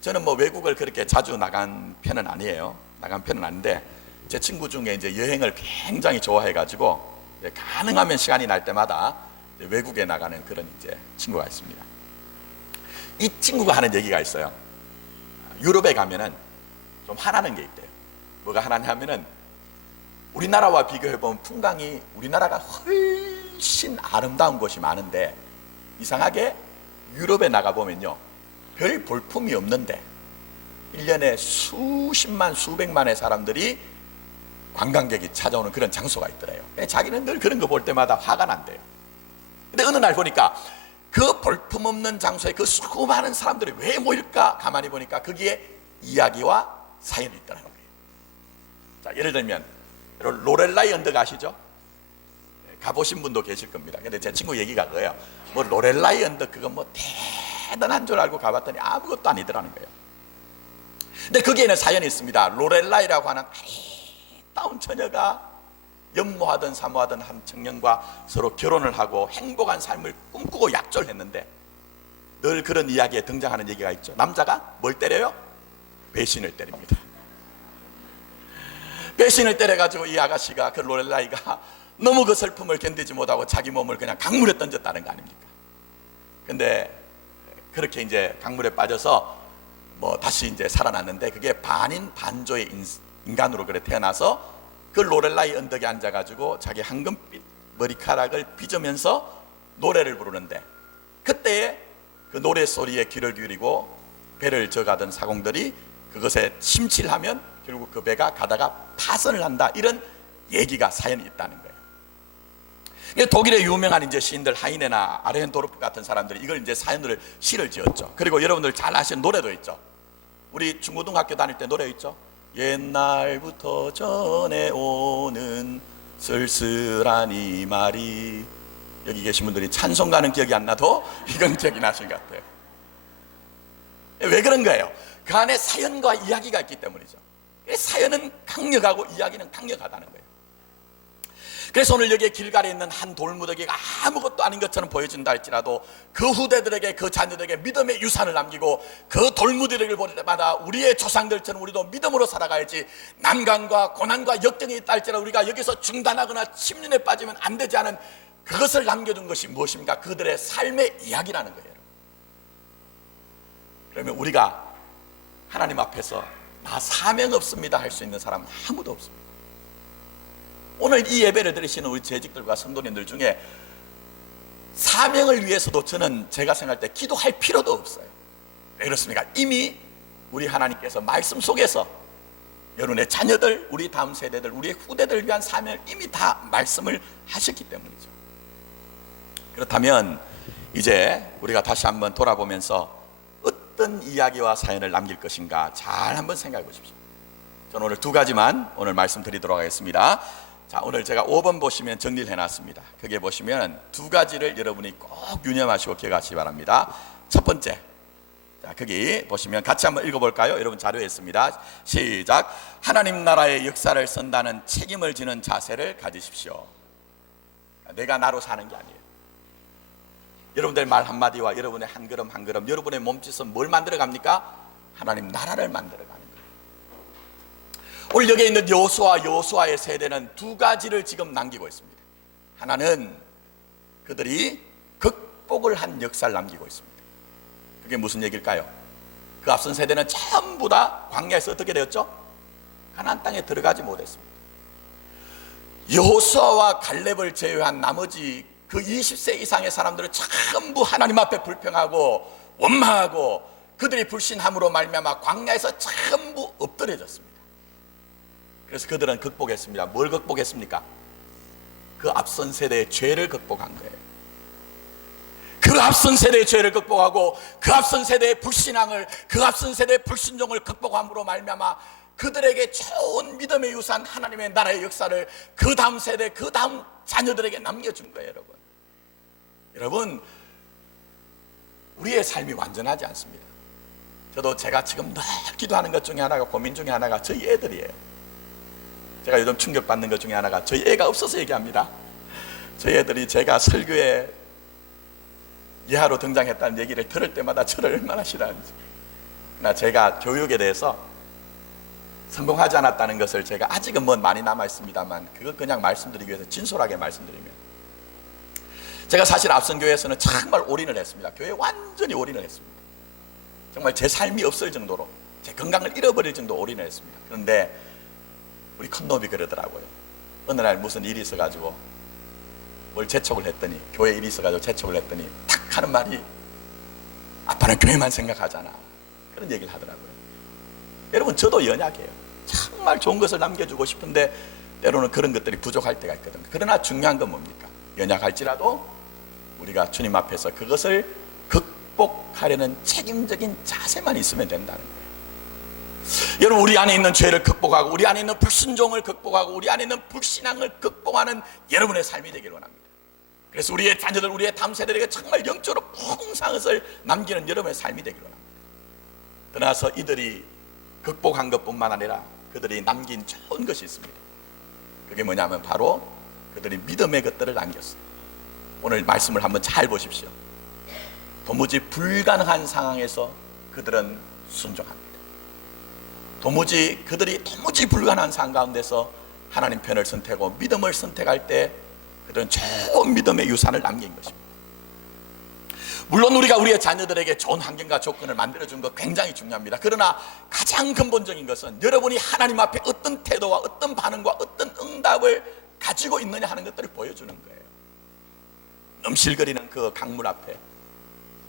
저는 뭐 외국을 그렇게 자주 나간 편은 아니에요. 나간 편은 아닌데 제 친구 중에 이제 여행을 굉장히 좋아해 가지고 가능하면 시간이 날 때마다 외국에 나가는 그런 이제 친구가 있습니다. 이 친구가 하는 얘기가 있어요. 유럽에 가면은 좀 하나는 게 있대요. 뭐가 하나냐면은 우리나라와 비교해보면 풍광이 우리나라가 훨씬 아름다운 곳이 많은데 이상하게 유럽에 나가보면요, 별 볼품이 없는데 1년에 수십만, 수백만의 사람들이 관광객이 찾아오는 그런 장소가 있더래요. 자기는 늘 그런 거 볼 때마다 화가 난대요. 근데 어느 날 보니까 그 볼품없는 장소에 그 수많은 사람들이 왜 모일까 가만히 보니까 거기에 이야기와 사연이 있다는 거예요. 자, 예를 들면 여러분 로렐라이 언덕 아시죠? 가보신 분도 계실 겁니다. 근데 제 친구 얘기가 그거예요. 뭐 로렐라이 언덕 그건 뭐 대단한 줄 알고 가봤더니 아무것도 아니더라는 거예요. 근데 거기에는 사연이 있습니다. 로렐라이라고 하는 아리따운 처녀가 연모하던 사모하던 한 청년과 서로 결혼을 하고 행복한 삶을 꿈꾸고 약조를 했는데 늘 그런 이야기에 등장하는 얘기가 있죠. 남자가 뭘 때려요? 배신을 때립니다. 배신을 때려가지고 이 아가씨가, 그 로렐라이가 너무 그 슬픔을 견디지 못하고 자기 몸을 그냥 강물에 던졌다는 거 아닙니까? 근데 그렇게 이제 강물에 빠져서 뭐 다시 이제 살아났는데 그게 반인 반조의 인간으로 그래 태어나서 그 로렐라이 언덕에 앉아가지고 자기 황금빛 머리카락을 빚으면서 노래를 부르는데 그때에 그 노래 소리에 귀를 기울이고 배를 저가던 사공들이 그것에 심취하면 결국 그 배가 가다가 파선을 한다, 이런 얘기가, 사연이 있다는 거예요. 독일의 유명한 이제 시인들 하이네나 아르헨도르프 같은 사람들이 이걸 이제 사연을, 시를 지었죠. 그리고 여러분들 잘 아시는 노래도 있죠. 우리 중고등학교 다닐 때 노래 있죠. 옛날부터 전해오는 쓸쓸한 이 말이, 여기 계신 분들이 찬송가는 기억이 안 나도 이건 기억이 나신 것 같아요. 왜 그런 거예요? 그 안에 사연과 이야기가 있기 때문이죠. 사연은 강력하고 이야기는 강력하다는 거예요. 그래서 오늘 여기에 길갈에 있는 한 돌무더기가 아무것도 아닌 것처럼 보여준다 할지라도 그 후대들에게, 그 자녀들에게 믿음의 유산을 남기고 그 돌무더기를 볼 때마다 우리의 조상들처럼 우리도 믿음으로 살아가야지, 난관과 고난과 역경이 있다 할지라도 우리가 여기서 중단하거나 침륜에 빠지면 안 되지 않은 그것을 남겨둔 것이 무엇입니까? 그들의 삶의 이야기라는 거예요. 그러면 우리가 하나님 앞에서 나 사명 없습니다 할 수 있는 사람은 아무도 없습니다. 오늘 이 예배를 드리시는 우리 재직들과 성도님들 중에 사명을 위해서도 저는 제가 생각할 때 기도할 필요도 없어요. 왜 그렇습니까? 이미 우리 하나님께서 말씀 속에서 여러분의 자녀들, 우리 다음 세대들, 우리의 후대들을 위한 사명을 이미 다 말씀을 하셨기 때문이죠. 그렇다면 이제 우리가 다시 한번 돌아보면서 어떤 이야기와 사연을 남길 것인가 잘 한번 생각해 보십시오. 저는 오늘 두 가지만 오늘 말씀드리도록 하겠습니다. 자, 오늘 제가 5번 보시면 정리를 해놨습니다. 거기에 보시면 두 가지를 여러분이 꼭 유념하시고 기억하시기 바랍니다. 첫 번째, 자, 거기 보시면 같이 한번 읽어볼까요? 여러분 자료에 있습니다. 시작. 하나님 나라의 역사를 선다는 책임을 지는 자세를 가지십시오. 내가 나로 사는 게 아니에요. 여러분들 말 한마디와 여러분의 한 걸음 한 걸음, 여러분의 몸짓은 뭘 만들어 갑니까? 하나님 나라를 만들어 가는 거예요. 오늘 여기에 있는 여호수아의 세대는 두 가지를 지금 남기고 있습니다. 하나는 그들이 극복을 한 역사를 남기고 있습니다. 그게 무슨 얘기일까요? 그 앞선 세대는 전부 다 광야에서 어떻게 되었죠? 가나안 땅에 들어가지 못했습니다. 여호수아와 갈렙을 제외한 나머지 그 20세 이상의 사람들은 전부 하나님 앞에 불평하고 원망하고 그들이 불신함으로 말미암아 광야에서 전부 엎드려졌습니다. 그래서 그들은 극복했습니다. 뭘 극복했습니까? 그 앞선 세대의 죄를 극복한 거예요. 그 앞선 세대의 죄를 극복하고 그 앞선 세대의 불신앙을, 그 앞선 세대의 불순종을 극복함으로 말미암아 그들에게 좋은 믿음의 유산, 하나님의 나라의 역사를 그 다음 세대, 그 다음 자녀들에게 남겨준 거예요. 여러분, 우리의 삶이 완전하지 않습니다. 저도 제가 지금 늘 기도하는 것 중에 하나가, 고민 중에 하나가 저희 애들이에요. 제가 요즘 충격받는 것 중에 하나가 저희 애가 없어서 얘기합니다. 저희 애들이 제가 설교에 예하로 등장했다는 얘기를 들을 때마다 저를 얼마나 싫어하는지. 그러나 제가 교육에 대해서 성공하지 않았다는 것을 제가 아직은 많이 남아있습니다만 그거 그냥 말씀드리기 위해서 진솔하게 말씀드리면, 제가 사실 앞선 교회에서는 정말 올인을 했습니다. 교회에 완전히 올인을 했습니다. 정말 제 삶이 없을 정도로, 제 건강을 잃어버릴 정도로 올인을 했습니다. 그런데 우리 큰놈이 그러더라고요. 어느 날 무슨 일이 있어가지고 뭘 재촉을 했더니, 교회 일이 있어가지고 재촉을 했더니 탁 하는 말이, 아빠는 교회만 생각하잖아, 그런 얘기를 하더라고요. 여러분, 저도 연약해요. 정말 좋은 것을 남겨주고 싶은데 때로는 그런 것들이 부족할 때가 있거든요. 그러나 중요한 건 뭡니까? 연약할지라도 우리가 주님 앞에서 그것을 극복하려는 책임적인 자세만 있으면 된다는 거예요. 여러분, 우리 안에 있는 죄를 극복하고 우리 안에 있는 불순종을 극복하고 우리 안에 있는 불신앙을 극복하는 여러분의 삶이 되기를 원합니다. 그래서 우리의 자녀들, 우리의 다음 세대에게 정말 영적으로 풍성한 것을 남기는 여러분의 삶이 되기를 원합니다. 떠나서 이들이 극복한 것뿐만 아니라 그들이 남긴 좋은 것이 있습니다. 그게 뭐냐면 바로 그들이 믿음의 것들을 남겼어요. 오늘 말씀을 한번 잘 보십시오. 도무지 불가능한 상황에서 그들은 순종합니다. 그들이 도무지 불가능한 상황 가운데서 하나님 편을 선택하고 믿음을 선택할 때 그들은 좋은 믿음의 유산을 남긴 것입니다. 물론 우리가 우리의 자녀들에게 좋은 환경과 조건을 만들어준 것 굉장히 중요합니다. 그러나 가장 근본적인 것은 여러분이 하나님 앞에 어떤 태도와 어떤 반응과 어떤 응답을 가지고 있느냐 하는 것들을 보여주는 거예요. 넘실거리는 그 강물 앞에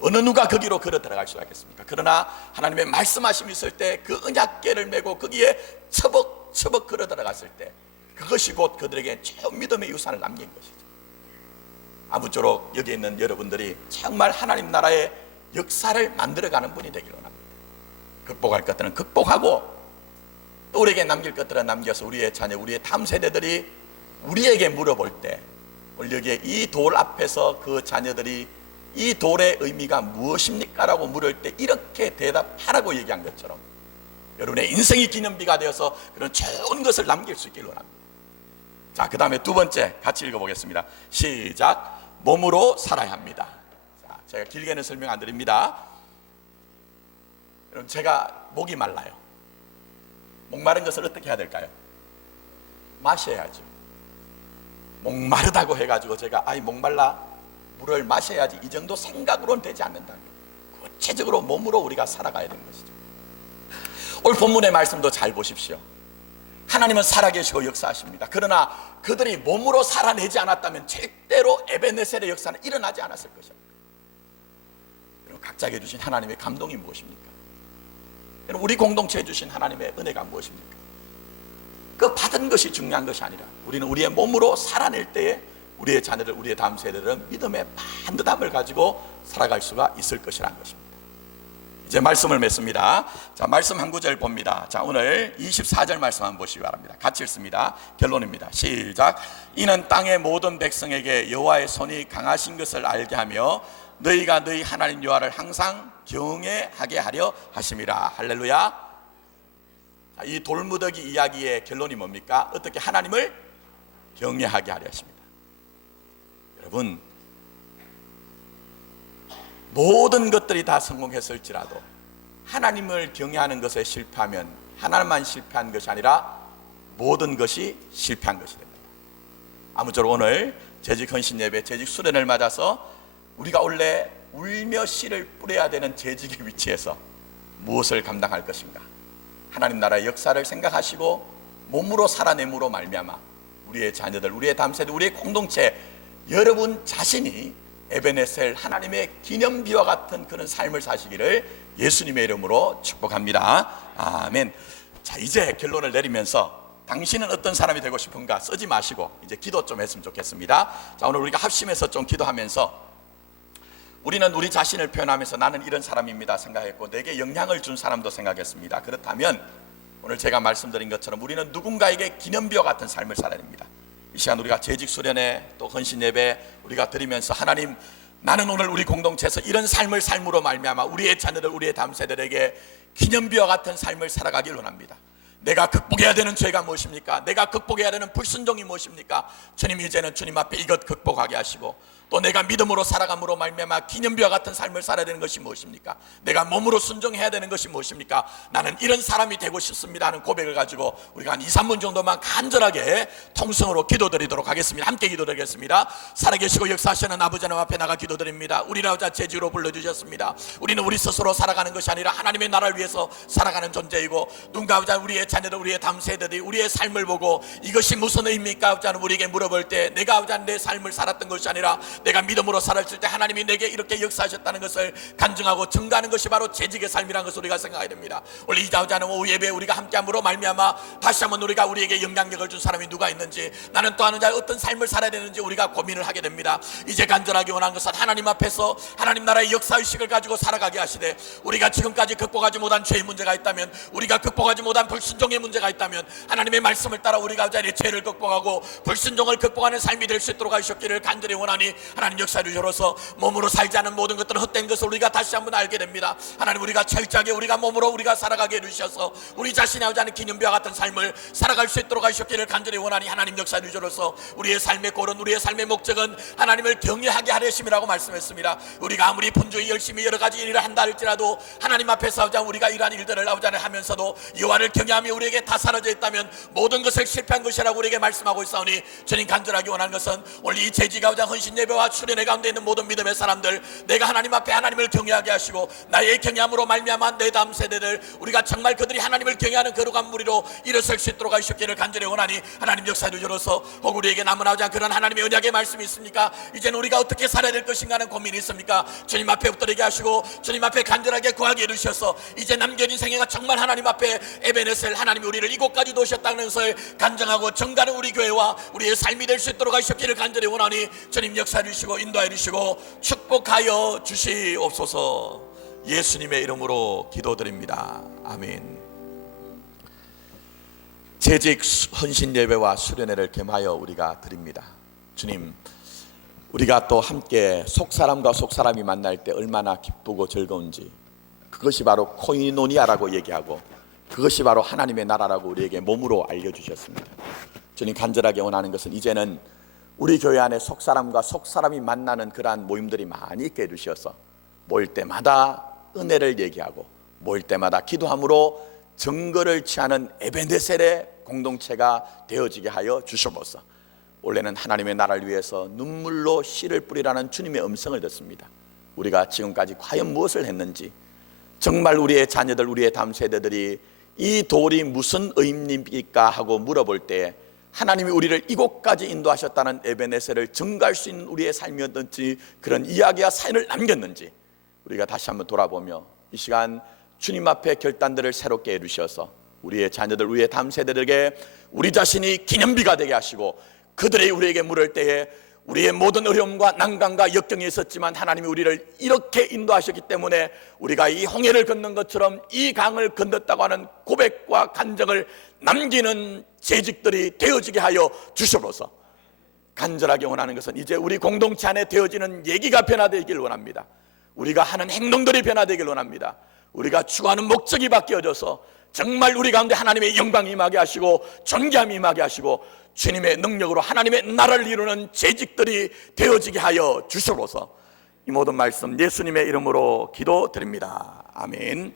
어느 누가 거기로 걸어 들어갈 수가 있겠습니까? 그러나 하나님의 말씀하심이 있을 때 그 언약궤를 메고 거기에 처벅처벅 걸어 들어갔을 때 그것이 곧 그들에게 좋은 믿음의 유산을 남긴 것이죠. 아무쪼록 여기 있는 여러분들이 정말 하나님 나라의 역사를 만들어가는 분이 되기를 원합니다. 극복할 것들은 극복하고 또 우리에게 남길 것들은 남겨서 우리의 자녀, 우리의 다음 세대들이 우리에게 물어볼 때, 오늘 여기에 이 돌 앞에서 그 자녀들이 이 돌의 의미가 무엇입니까? 라고 물을 때 이렇게 대답하라고 얘기한 것처럼 여러분의 인생이 기념비가 되어서 그런 좋은 것을 남길 수 있기를 원합니다. 자, 그 다음에 두 번째 같이 읽어보겠습니다. 시작. 몸으로 살아야 합니다. 자, 제가 길게는 설명 안 드립니다. 여러분, 제가 목이 말라요. 목마른 것을 어떻게 해야 될까요? 마셔야죠. 목마르다고 해가지고 제가 목말라 물을 마셔야지 이 정도 생각으로는 되지 않는다. 구체적으로 몸으로 우리가 살아가야 되는 것이죠. 오늘 본문의 말씀도 잘 보십시오. 하나님은 살아계시고 역사하십니다. 그러나 그들이 몸으로 살아내지 않았다면 절대로 에베네셀의 역사는 일어나지 않았을 것입니다. 여러분, 각자에게 주신 하나님의 감동이 무엇입니까? 여러분, 우리 공동체에 주신 하나님의 은혜가 무엇입니까? 그 받은 것이 중요한 것이 아니라 우리는 우리의 몸으로 살아낼 때에 우리의 자녀들, 우리의 다음 세대들은 믿음의 반듯함을 가지고 살아갈 수가 있을 것이라는 것입니다. 이제 말씀을 맺습니다. 자, 말씀 한 구절 봅니다. 자, 오늘 24절 말씀 한번 보시기 바랍니다. 같이 읽습니다. 결론입니다. 시작. 이는 땅의 모든 백성에게 여호와의 손이 강하신 것을 알게 하며 너희가 너희 하나님 여호와를 항상 경외하게 하려 하심이라. 할렐루야. 자, 이 돌무더기 이야기의 결론이 뭡니까? 어떻게 하나님을 경외하게 하려 하십니다. 여러분, 모든 것들이 다 성공했을지라도 하나님을 경외하는 것에 실패하면 하나님만 실패한 것이 아니라 모든 것이 실패한 것이 됩니다. 아무쪼록 오늘 재직 헌신 예배, 재직 수련을 맞아서 우리가 원래 울며 씨를 뿌려야 되는 재직의 위치에서 무엇을 감당할 것인가? 하나님 나라의 역사를 생각하시고 몸으로 살아냄으로 말미암아 우리의 자녀들, 우리의 다음 세대, 우리의 공동체, 여러분 자신이 에베네셀 하나님의 기념비와 같은 그런 삶을 사시기를 예수님의 이름으로 축복합니다. 아멘. 자, 이제 결론을 내리면서 당신은 어떤 사람이 되고 싶은가 쓰지 마시고 이제 기도 좀 했으면 좋겠습니다. 자, 오늘 우리가 합심해서 좀 기도하면서 우리는 우리 자신을 표현하면서 나는 이런 사람입니다 생각했고 내게 영향을 준 사람도 생각했습니다. 그렇다면 오늘 제가 말씀드린 것처럼 우리는 누군가에게 기념비와 같은 삶을 살아야 됩니다. 이 시간 우리가 재직 수련회 또 헌신 예배 우리가 드리면서 하나님, 나는 오늘 우리 공동체에서 이런 삶을 삶으로 말미암아 우리의 자녀들, 우리의 다음 세대에게 기념비와 같은 삶을 살아가길 원합니다. 내가 극복해야 되는 죄가 무엇입니까? 내가 극복해야 되는 불순종이 무엇입니까? 주님, 이제는 주님 앞에 이것 극복하게 하시고 또 내가 믿음으로 살아감으로 말미암아 기념비와 같은 삶을 살아야 되는 것이 무엇입니까? 내가 몸으로 순종해야 되는 것이 무엇입니까? 나는 이런 사람이 되고 싶습니다 하는 고백을 가지고 우리가 한 2, 3분 정도만 간절하게 통성으로 기도드리도록 하겠습니다. 함께 기도드리겠습니다. 살아계시고 역사하시는 아버지 하나님 앞에 나가 기도드립니다. 우리를 아버지 재직으로 불러주셨습니다. 우리는 우리 스스로 살아가는 것이 아니라 하나님의 나라를 위해서 살아가는 존재이고 누군가 아버지 우리의 자녀들, 우리의 다음 세대들이 우리의 삶을 보고 이것이 무슨 의미입니까? 아버지 하나님 우리에게 물어볼 때 내가 아버지 내 삶을 살았던 것이 아니라 내가 믿음으로 살았을 때 하나님이 내게 이렇게 역사하셨다는 것을 간증하고 증거하는 것이 바로 재직의 삶이라는 것을 우리가 생각해야 됩니다. 오늘 이 자우자는 오후 예배에 우리가 함께함으로 말미암아 다시 한번 우리가 우리에게 영향력을 준 사람이 누가 있는지, 나는 또 하는 자 어떤 삶을 살아야 되는지 우리가 고민을 하게 됩니다. 이제 간절하게 원하는 것은 하나님 앞에서 하나님 나라의 역사의식을 가지고 살아가게 하시되 우리가 지금까지 극복하지 못한 죄의 문제가 있다면, 우리가 극복하지 못한 불순종의 문제가 있다면 하나님의 말씀을 따라 우리가 자리에 죄를 극복하고 불순종을 극복하는 삶이 될 수 있도록 하셨기를 간절히 원하니 하나님 역사를 열어서 몸으로 살지 않은 모든 것들은 헛된 것을 우리가 다시 한번 알게 됩니다. 하나님, 우리가 철저하게 우리가 몸으로 우리가 살아가게 해주셔서 우리 자신이 하지 않은 기념비와 같은 삶을 살아갈 수 있도록 하셨기를 간절히 원하니 하나님 역사를 열어서 우리의 삶의 골은, 우리의 삶의 목적은 하나님을 경외하게 하려심이라고 말씀했습니다. 우리가 아무리 분주히 열심히 여러 가지 일을 한다 할지라도 하나님 앞에서 하자 우리가 이러한 일들을 하면서도 여호와를 경외하며 우리에게 다 사라져 있다면 모든 것을 실패한 것이라고 우리에게 말씀하고 있사오니 주님, 간절하게 원하는 것은 오늘 이 재직하고자 헌신 예배와 수련회 가운데 있는 모든 믿음의 사람들, 내가 하나님 앞에 하나님을 경외하게 하시고 나의 경외함으로 말미암아 내 다음 세대들, 우리가 정말 그들이 하나님을 경외하는 거룩한 무리로 일어설 수 있도록 하셨기를 간절히 원하니 하나님 역사를 열어서 혹 우리에게 남은 하자 그런 하나님의 언약의 말씀이 있습니까? 이제는 우리가 어떻게 살아야 될 것인가 하는 고민이 있습니까? 주님 앞에 엎드리게 하시고 주님 앞에 간절하게 구하게 해주셔서 이제 남겨진 생애가 정말 하나님 앞에 에베네셀 하나님이 우리를 이곳까지 도셨다는 것을 간증하고 정가는 우리 교회와 우리의 삶이 될 수 있도록 하셨기를 간절히 원하니 주님 역사해 주시고 인도해 주시고 축복하여 주시옵소서. 예수님의 이름으로 기도드립니다. 아멘. 재직 헌신 예배와 수련회를 겸하여 우리가 드립니다. 주님, 우리가 또 함께 속사람과 속사람이 만날 때 얼마나 기쁘고 즐거운지, 그것이 바로 코이노니아라고 얘기하고 그것이 바로 하나님의 나라라고 우리에게 몸으로 알려주셨습니다. 주님 간절하게 원하는 것은 이제는 우리 교회 안에 속사람과 속사람이 만나는 그러한 모임들이 많이 있게 해주셔서 모일 때마다 은혜를 얘기하고 모일 때마다 기도함으로 증거를 취하는 에베네셀의 공동체가 되어지게 하여 주시옵소서. 원래는 하나님의 나라를 위해서 눈물로 씨를 뿌리라는 주님의 음성을 듣습니다. 우리가 지금까지 과연 무엇을 했는지, 정말 우리의 자녀들, 우리의 다음 세대들이 이 돌이 무슨 의미입니까 하고 물어볼 때 하나님이 우리를 이곳까지 인도하셨다는 에베네셀을 증거할 수 있는 우리의 삶이었는지, 그런 이야기와 사연을 남겼는지 우리가 다시 한번 돌아보며 이 시간 주님 앞에 결단들을 새롭게 해주셔서 우리의 자녀들, 우리의 다음 세대들에게 우리 자신이 기념비가 되게 하시고, 그들이 우리에게 물을 때에 우리의 모든 어려움과 난관과 역경이 있었지만 하나님이 우리를 이렇게 인도하셨기 때문에 우리가 이 홍해를 건넌 것처럼 이 강을 건넜다고 하는 고백과 간증을 남기는 재직들이 되어지게 하여 주시옵소서. 간절하게 원하는 것은 이제 우리 공동체 안에 되어지는 얘기가 변화되길 원합니다. 우리가 하는 행동들이 변화되길 원합니다. 우리가 추구하는 목적이 바뀌어져서 정말 우리 가운데 하나님의 영광이 임하게 하시고 존귀함이 임하게 하시고 주님의 능력으로 하나님의 나라를 이루는 재직들이 되어지게 하여 주시옵소서. 이 모든 말씀 예수님의 이름으로 기도드립니다. 아멘.